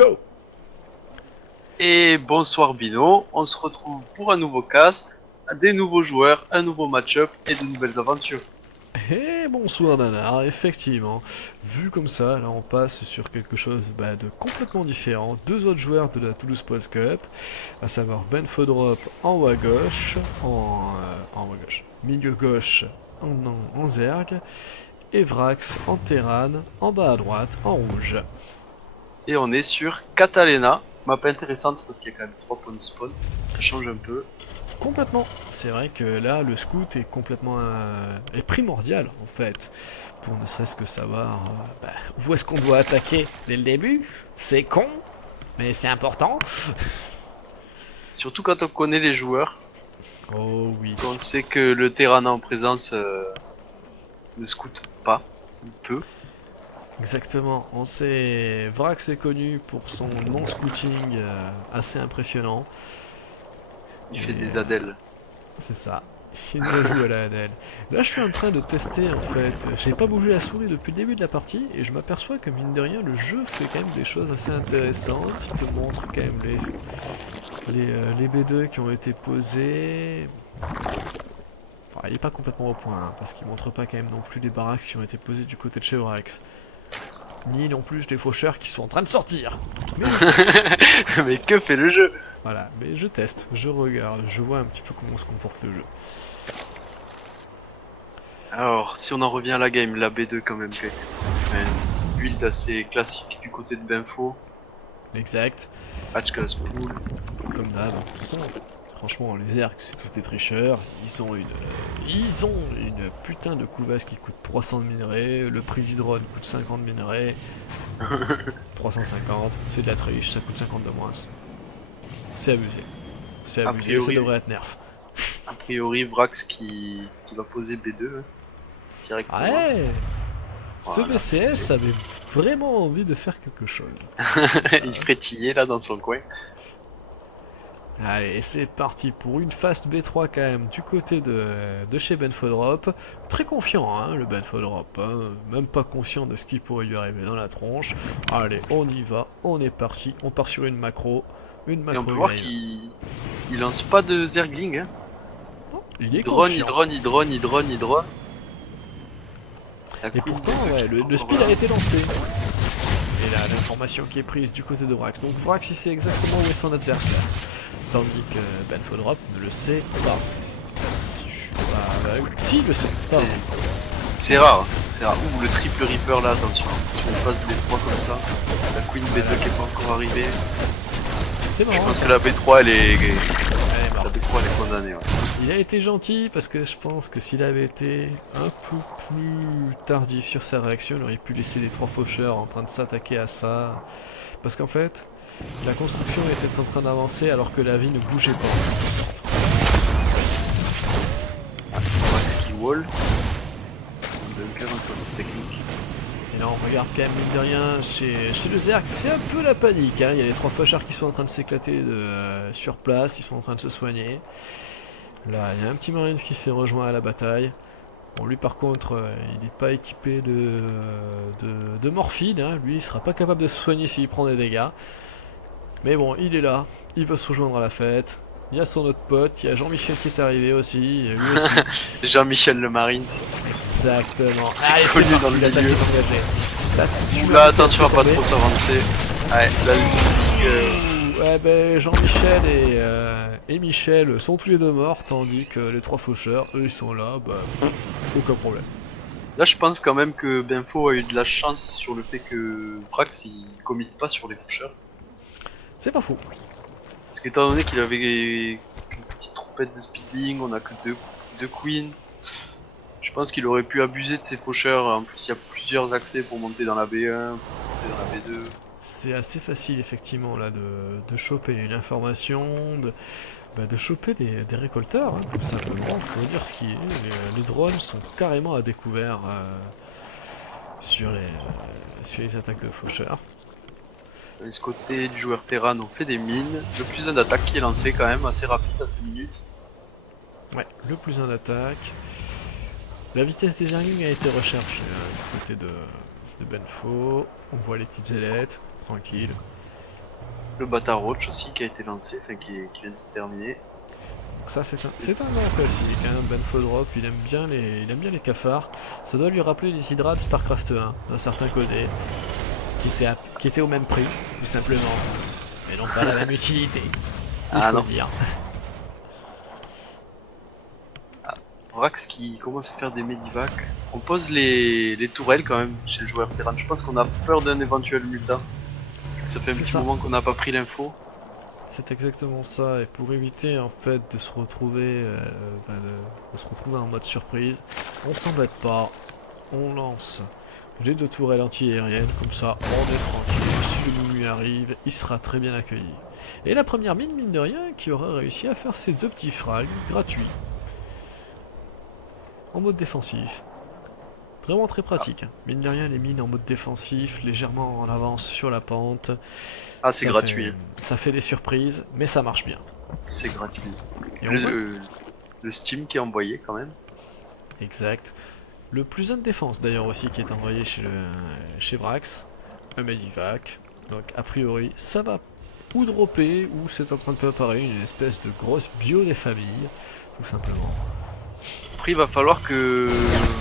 go! Et bonsoir Bino, on se retrouve pour un nouveau cast, des nouveaux joueurs, un nouveau match-up et de nouvelles aventures. Et bonsoir Nanar, effectivement. Vu comme ça, là on passe sur quelque chose de complètement différent. Deux autres joueurs de la Toulouse Post Cup, à savoir Ben Fodrop en haut à gauche, en haut à gauche, milieu gauche en Zerg, et Vrax en Terran, en bas à droite, en rouge. Et on est sur Catalena, map intéressante parce qu'il y a quand même 3 points de spawn, ça change un peu. Complètement. C'est vrai que là, le scout est complètement est primordial en fait, pour ne serait-ce que savoir où est-ce qu'on doit attaquer dès le début. C'est con, mais c'est important. Surtout quand on connaît les joueurs, Oh oui. on sait que le terrain en présence ne scoute pas, ou peu. Exactement. On sait, Vrax est connu pour son non-scouting assez impressionnant. Il Et fait des adèles. c'est ça. Il nous joue à la ADL. Là, je suis en train de tester en fait. J'ai pas bougé la souris depuis le début de la partie et je m'aperçois que mine de rien, le jeu fait quand même des choses assez intéressantes. Il te montre quand même les B2 qui ont été posés. Enfin, il est pas complètement au point hein, parce qu'il montre pas quand même non plus les baraques qui ont été posées du côté de chez Vrax. Ni non plus les faucheurs qui sont en train de sortir. Mais Mais que fait le jeu? voilà, mais je teste, je regarde, je vois un petit peu comment se comporte le jeu. Alors, si on en revient à la game, la B2 quand même, c'est une build assez classique du côté de Benfo. Exact. Patch casse pool. Comme d'hab. De toute façon, franchement, les Zergs, c'est tous des tricheurs. Ils ont une putain de couvasse qui coûte 300 de minerais. Le prix du drone coûte 50 de minerais. 350, c'est de la triche, ça coûte 50 de moins. C'est abusé. C'est A abusé, ça priori, devrait être nerf. a priori Vrax qui va poser B2 directement. Ouais. Ce Voilà, BCS avait vraiment envie de faire quelque chose. il frétillait là dans son coin. Allez, c'est parti pour une fast B3 quand même du côté de chez Ben Fodrop. Très confiant, hein, le Ben Fodrop. Hein, même pas conscient de ce qui pourrait lui arriver dans la tronche. Allez, on y va, on est parti. On part sur une macro. Une Et macro on peut voir grave. qu'il lance pas de Zergling. Hein. Il est Il drone, confiant. il drone. La Et Queen pourtant, B2 ouais, qui est le encore speed là. a été lancé. Et là, l'information qui est prise du côté de Vrax. Donc Vrax, il sait exactement où est son adversaire. Tandis que Ben Fodrop ne le sait pas. Si, il le sait. Pardon. C'est rare. C'est rare. Ouh, le triple Reaper là, attention. Si on passe B3 comme ça, la Queen B2 qui est pas encore arrivée. C'est marrant. Je pense que la B3 elle est. Elle est La morte. B3 elle est condamnée. Ouais. Il a été gentil parce que je pense que s'il avait été un peu plus tardif sur sa réaction, il aurait pu laisser les trois faucheurs en train de s'attaquer à ça. Parce qu'en fait, la construction était en train d'avancer alors que la vie ne bougeait pas en quelque sorte. Max qui wall. Bunker en sorte technique. Et là on regarde quand même mine de rien chez le Zerg, c'est un peu la panique. Hein. Il y a les trois faucheurs qui sont en train de s'éclater sur place, ils sont en train de se soigner. Là il y a un petit Marines qui s'est rejoint à la bataille. Bon lui par contre il n'est pas équipé de morphine, hein. Lui il sera pas capable de se soigner s'il prend des dégâts. Mais bon il est là, il va se rejoindre à la fête. Il y a son autre pote, il y a Jean-Michel qui est arrivé aussi, lui aussi. Jean-Michel le Marines. Exactement. C'est Allez connu c'est parti, dans le l'attaque milieu. est engagée. Oula, attention à pas trop s'avancer. Ouais, là le speeding. Ouais ben Jean-Michel et Michel sont tous les deux morts, tandis que les trois faucheurs, eux ils sont là, aucun problème. Là je pense quand même que Benfo a eu de la chance sur le fait que Prax il commit pas sur les faucheurs. C'est pas faux. Parce qu'étant donné qu'il avait une petite trompette de speeding, on a que deux queens. Je pense qu'il aurait pu abuser de ses faucheurs. En plus, il y a plusieurs accès pour monter dans la B1, pour monter dans la B2. C'est assez facile effectivement là de choper une information, de choper des récolteurs, hein, tout simplement. Faut dire ce qui est. Les drones sont carrément à découvert sur les attaques de faucheurs. De ce côté du joueur Terran, on fait des mines. Le plus un d'attaque qui est lancé quand même, assez rapide à 5 minutes. Ouais, le plus un d'attaque. La vitesse des Zerglings a été recherchée du côté de Benfo. On voit les petites ailettes, tranquille. Le Bata Roach aussi qui a été lancé, enfin qui vient de se terminer. Donc ça c'est un grand classique, hein. Ben Fodrop il aime bien les cafards. Ça doit lui rappeler les Hydra de Starcraft 1, d'un certain côté, qui était au même prix, tout simplement. Mais non pas la même utilité. Il faut Non. dire. Vrax qui commence à faire des medivacs. On pose les tourelles quand même chez le joueur Terran. Je pense qu'on a peur d'un éventuel muta. Ça fait un C'est petit ça. moment qu'on n'a pas pris l'info. C'est exactement ça, et pour éviter en fait de se retrouver, en mode surprise, on s'embête pas, on lance les 2 tourelles anti-aériennes, comme ça on est tranquille, si le Mumu arrive, il sera très bien accueilli. Et la première mine de rien, qui aura réussi à faire ses 2 petits frags gratuits, en mode défensif. Vraiment très pratique, mine de rien les mines en mode défensif, légèrement en avance sur la pente. Ah, c'est gratuit. Ça fait des surprises, mais ça marche bien. C'est gratuit. Et Le Steam qui est envoyé quand même. Exact. Le plus 1 de défense d'ailleurs aussi qui est envoyé chez Vrax. Un Medivac. Donc a priori ça va ou dropper ou c'est en train de préparer une espèce de grosse bio des familles. Tout simplement. Après il va falloir que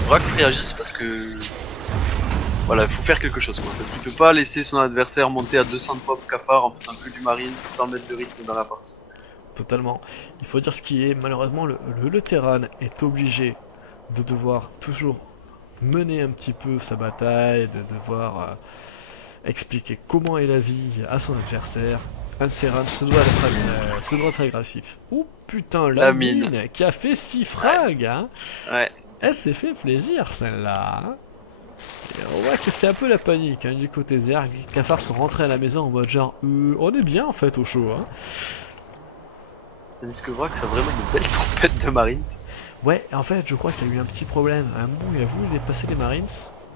Vrax réagisse parce que... Voilà, il faut faire quelque chose quoi. Parce qu'il peut pas laisser son adversaire monter à 200 pop cafard en faisant que du marine sans mettre de rythme dans la partie. Totalement. Il faut dire ce qui est, malheureusement le Terran est obligé de devoir toujours mener un petit peu sa bataille, de devoir expliquer comment est la vie à son adversaire. Un Terran se doit être agressif. Oh putain, la mine qui a fait 6 frags, hein. Ouais. Elle s'est fait plaisir celle-là, hein. Et on voit que c'est un peu la panique, hein, du côté Zerg. Les cafards sont rentrés à la maison en mode genre on est bien en fait au chaud, hein. Tandis que Vrax a vraiment une belle trompette de marines. Ouais, en fait, je crois qu'il y a eu un petit problème. À un moment, il a voulu dépasser les Marines,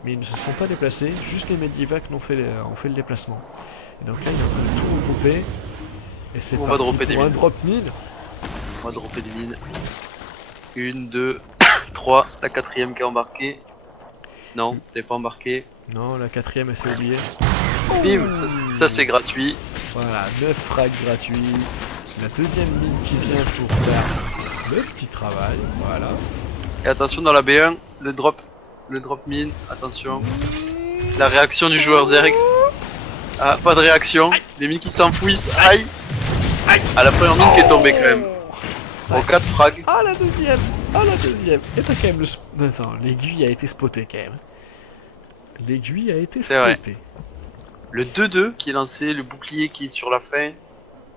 mais ils ne se sont pas déplacés. Juste les Medivacs ont fait le déplacement. Et donc là, il est en train de tout regrouper. Et c'est On parti va dropper des pour un mines. drop mine. On va dropper des mines. 1, 2, 3. La 4ème qui est embarquée. Non, elle n'est pas embarquée. Non, la 4ème, elle s'est oubliée. Bim, ça c'est gratuit. Voilà, 9 frags gratuits. La 2ème mine qui vient pour faire le petit travail. Voilà. Et attention dans la B1, le drop mine, attention. La réaction du joueur Zerg. Ah, pas de réaction. Les mines qui s'enfouissent. Aïe. Ah, la première mine qui est tombée quand même. Bon, 4 frags. Ah, la deuxième. Ah, la deuxième. Et t'as quand même le... Attends, l'aiguille a été spotée quand même. L'aiguille a été C'est vrai. spotée. Le 2-2 qui est lancé, le bouclier qui est sur la fin.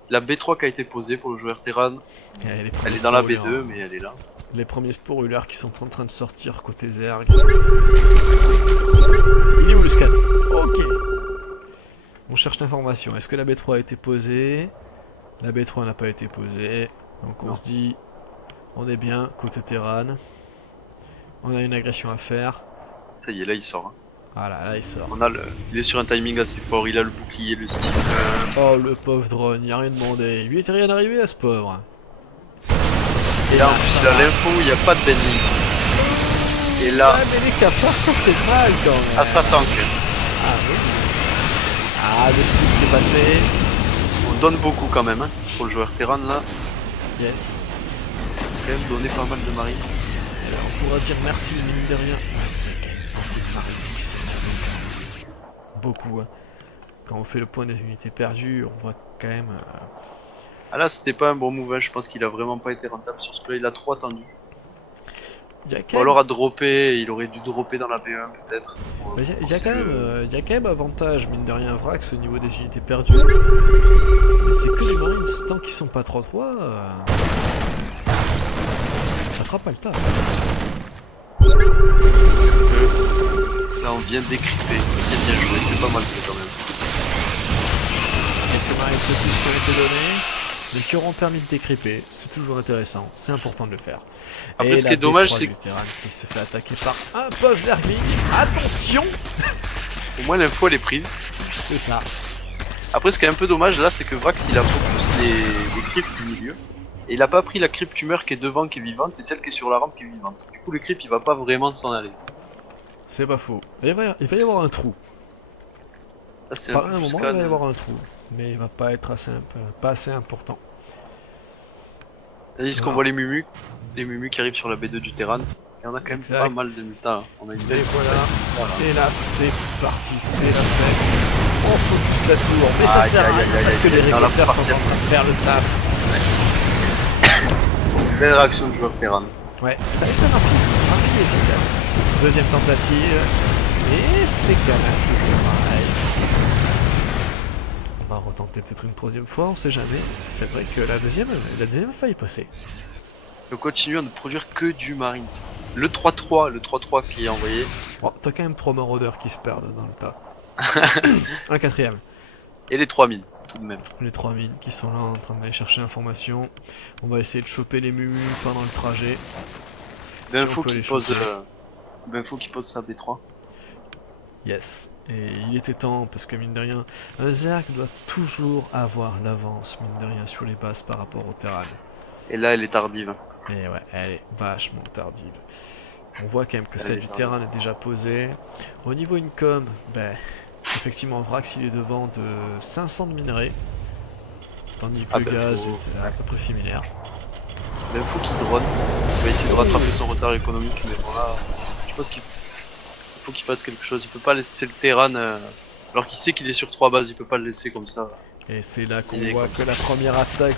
La B3 qui a été posée pour le joueur Terran. Elle est dans la B2, mais elle est là. Les premiers sporuleurs qui sont en train de sortir côté Zerg. Il est où le scan? Ok. On cherche l'information. Est-ce que la B3 a été posée? La B3 n'a pas été posée. Donc on se dit, on est bien côté Terran. On a une agression à faire. Ça y est, là il sort. Voilà, là il sort. Il est sur un timing assez fort, il a le bouclier, le style. Oh le pauvre drone, il a rien demandé. Il lui était rien arrivé à ce pauvre. Et là en plus il a l'info, il n'y a pas de bending. Et là... Ouais, mais les cafards ça fait mal quand même. Ah, ça tank. Ah oui. Ah, le style qui est passé. On donne beaucoup quand même, hein, pour le joueur Terran là. Yes. On a quand même donné pas mal de marines. Alors, on pourra dire merci, mine de rien. Qui sont beaucoup. Hein. Quand on fait le point des unités perdues, on voit quand même. Ah là, c'était pas un bon move, hein. Je pense qu'il a vraiment pas été rentable sur ce play, il a trop attendu. Ou alors à dropper, il aurait dû dropper dans la B1 peut-être. Il y a quand même avantage, mine de rien, Vrax au niveau des unités perdues. Mais c'est que les marines, tant qu'ils sont pas 3-3, ça fera pas le tas. Parce que là on vient d'écriper, ça c'est bien joué, c'est pas mal fait quand même. Quelques marines de plus qui ont été données, mais qui auront permis de décryper, c'est toujours intéressant, c'est important de le faire. Après ce qui est dommage c'est que qui se fait attaquer par un pauvre Zergling, attention. Au moins l'info elle est prise. C'est ça. Après ce qui est un peu dommage là c'est que Vrax il a focus les cryptes du milieu. Et il a pas pris la crypte tumeur qui est devant qui est vivante et celle qui est sur la rampe qui est vivante. Du coup le crypt il va pas vraiment s'en aller. C'est pas faux. Il va y avoir un trou. Là, c'est Par un un peu plus moment, il va y calme. avoir un trou, mais il va pas être pas assez important. Est-ce qu'on Voilà. voit les mumus qui arrivent sur la B2 du Terran? Il y en a quand même Exact. pas mal de mutins. On a une belle Et voilà. voilà. Et là, c'est parti, c'est la fête. On focus la tour, mais ça Aïe, sert à aïe, rien aïe, aïe, parce que aïe, les dans la récolteurs sont en partie train de faire le taf. Belle réaction de joueur Terran. Ouais, ça a été rapide et efficace. Deuxième tentative, et c'est quand même toujours pareil. On va retenter peut-être une troisième fois, on sait jamais. C'est vrai que la deuxième a failli passer. Nous continuons de produire que du Marines. Le 3-3 qui est envoyé. Bon, t'as quand même 3 maraudeurs qui se perdent dans le tas. Un quatrième. Et les 3 mines, tout de même. Les 3 mines qui sont là en train d'aller chercher l'information. On va essayer de choper les mumus pendant le trajet. Si on Benfo peut qui les pose, choper. Benfo qui pose sa B3. Yes. Et il était temps parce que mine de rien, un Zerg doit toujours avoir l'avance mine de rien sur les bases par rapport au Terran. Et là, elle est tardive. Et ouais, elle est vachement tardive. On voit quand même que Elle celle est du tardive. Terran est déjà posée. Au niveau income, ben, effectivement Vrax il est devant de 500 de minerais. Tandis que Ah, le ben, gaz faut- est à peu près similaire. Benfo qui drone. Il va essayer de rattraper son retard économique, mais bon là, je pense qu'il faut qu'il fasse quelque chose. Il peut pas laisser le Terran, alors qu'il sait qu'il est sur 3 bases, il peut pas le laisser comme ça. Et c'est là qu'on Il est voit comme que la première attaque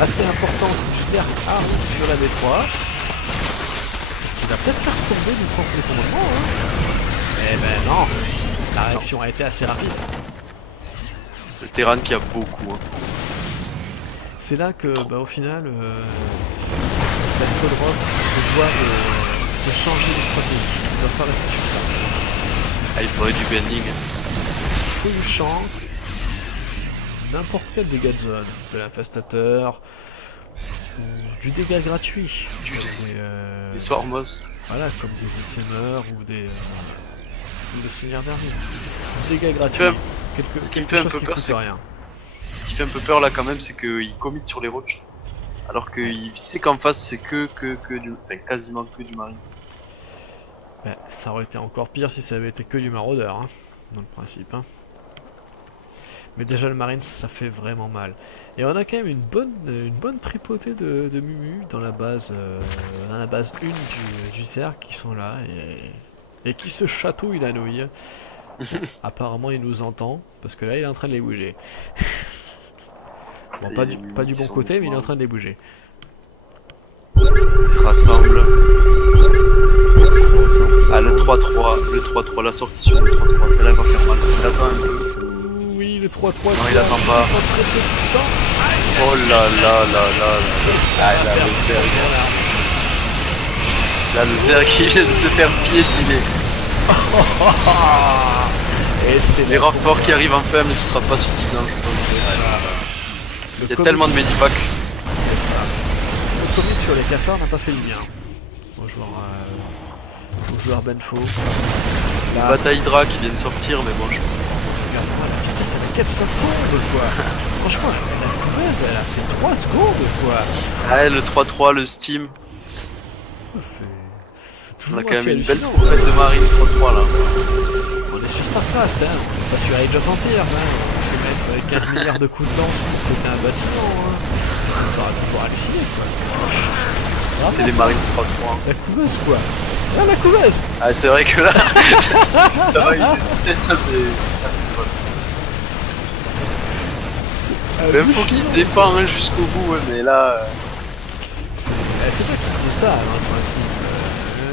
assez importante du Zerg arrive sur la B3. Il va peut-être faire tomber du centre de commandement. Eh ben non, la réaction a été assez rapide. Le Terran qui a beaucoup. Hein. C'est là que, bah, au final, Belfodrov se doit de changer de stratégie. Il ne doit pas rester sur ça. Ah, il faudrait du bending. Il faut du champ, n'importe quel dégât de zone, de l'infestateur, ou du dégât gratuit. Des Swarmos. Voilà, comme des SMR ou des seigneurs d'armée. Du dégât gratuit. Ce qui me Quelque fait un chose peu qui peur, coûte c'est rien. ce qui fait un peu peur là quand même, c'est qu'il commit sur les roches. Alors qu'il sait qu'en face c'est que du. Enfin, quasiment que du Marines. Ben, ça aurait été encore pire si ça avait été que du maraudeur, hein, dans le principe. Hein. Mais déjà le Marines ça fait vraiment mal. Et on a quand même une bonne tripotée de mumus dans la base 1 du Zerg qui sont là et qui se chatouillent la nouille. Bon, apparemment il nous entend, parce que là il est en train de les bouger. Bon, Ça y pas est, du, les pas du mumus bon sont côté, mais il est en morts. train de les bouger. Ils se rassemblent. Ils se ressemblent, ça Ah, le sent. 3-3, la sortie sur le 3-3, celle-là va faire mal. S'il attend un peu. Oui, le 3-3. Non, il attend pas. Très peu de temps. Oh là là là là là. Ah, là, le Zerg. Là, le Zerg qui vient de se faire piétiner. Et c'est Les renforts qui arrivent enfin, mais ce sera pas suffisant, je pense. Il y a tellement de medipacks. C'est ça. Le commit sur les cafards n'a pas fait le bien. Au joueur Benfo. Là, Bataille Hydra qui vient de sortir, mais bon, je pense. regarde-moi la vitesse à laquelle ça tombe, quoi. Franchement, la couveuse, elle a fait 3 secondes, quoi. Ah, le 3-3, le Steam. C'est On toujours a quand même assez une belle hallucinant, trompette de marine 3-3 là. On est sur StarCraft, hein. Pas sur Age of Empires, hein. On peut mettre 15 milliards de coups de lance pour péter un bâtiment, hein. Et ça me fera toujours halluciner, quoi. Vraiment, C'est les ça. marines 3-3. La couveuse, quoi. Ah, la couveuse. Ah, c'est vrai que là, ça va, il est ça, c'est. Ah, c'est drôle. Même faut qu'il se défend hein, jusqu'au bout, ouais, mais là. C'est pas que ça, dans le principe.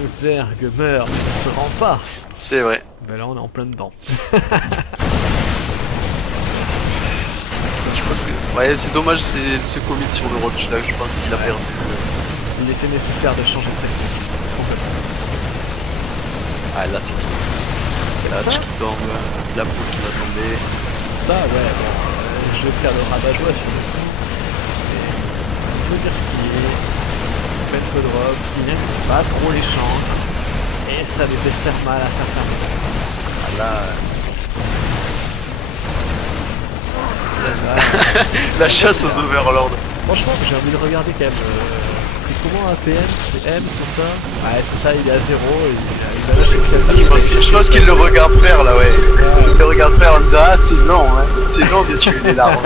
Un Zerg meurt, mais ne se rend pas. C'est vrai. Ben là, on est en plein dedans. Je pense que. Ouais, c'est dommage, c'est ce commit sur le Roach là, je pense qu'il a perdu. Il était nécessaire de changer de technique. Complètement. Ah, là, c'est fini. Là, Ça, qui tombe, la poule qui va tomber. ça, ouais, bon, je vais faire le rabat-joie sur le coup. Mais il faut dire ce qui est. Belfodrov, il n'aime pas trop les champs. Et ça lui fait faire mal à certains moments. Ah, là. Là, La chasse aux Overlords. franchement, j'ai envie de regarder quand même c'est comment APM? C'est M, c'est ça? Ouais, c'est ça, il est à 0 et il va lâcher le Je cadeau. je pense qu'il le regarde faire là, ouais. Il le regarde faire en disant ah c'est long, hein. C'est long de tuer les larves.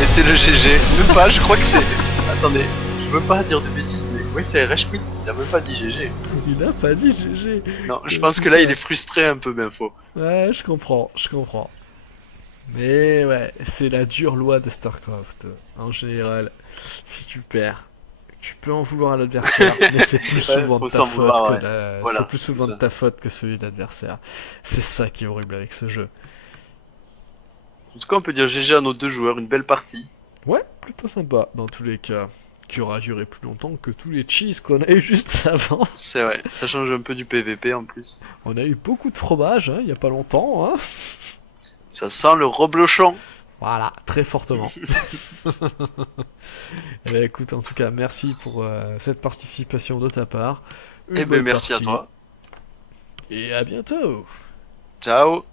Et c'est le GG. Même pas, je crois que c'est. Attendez, je veux pas dire de bêtises, mais oui c'est Rage Quit, il a même pas dit GG. Il a pas dit GG. Non, je pense que là il est frustré un peu, Binfo. Ouais, je comprends, je comprends. Mais ouais, c'est la dure loi de StarCraft. En général, si tu perds, tu peux en vouloir à l'adversaire, mais c'est plus souvent faut de ta s'en faute vouloir, que ouais. c'est Voilà, plus c'est souvent ça. de ta faute que celui de l'adversaire. C'est ça qui est horrible avec ce jeu. En tout cas, on peut dire GG à nos deux joueurs, une belle partie. Ouais, plutôt sympa dans tous les cas. Qui aura duré plus longtemps que tous les cheese qu'on a eu juste avant. C'est vrai, ça change un peu du PVP en plus. On a eu beaucoup de fromage, hein, il y a pas longtemps, hein. Ça sent le reblochon. Voilà, très fortement. Eh ben, écoute, en tout cas, merci pour cette participation de ta part. Une Eh ben bonne merci à partie, toi. et à bientôt. Ciao.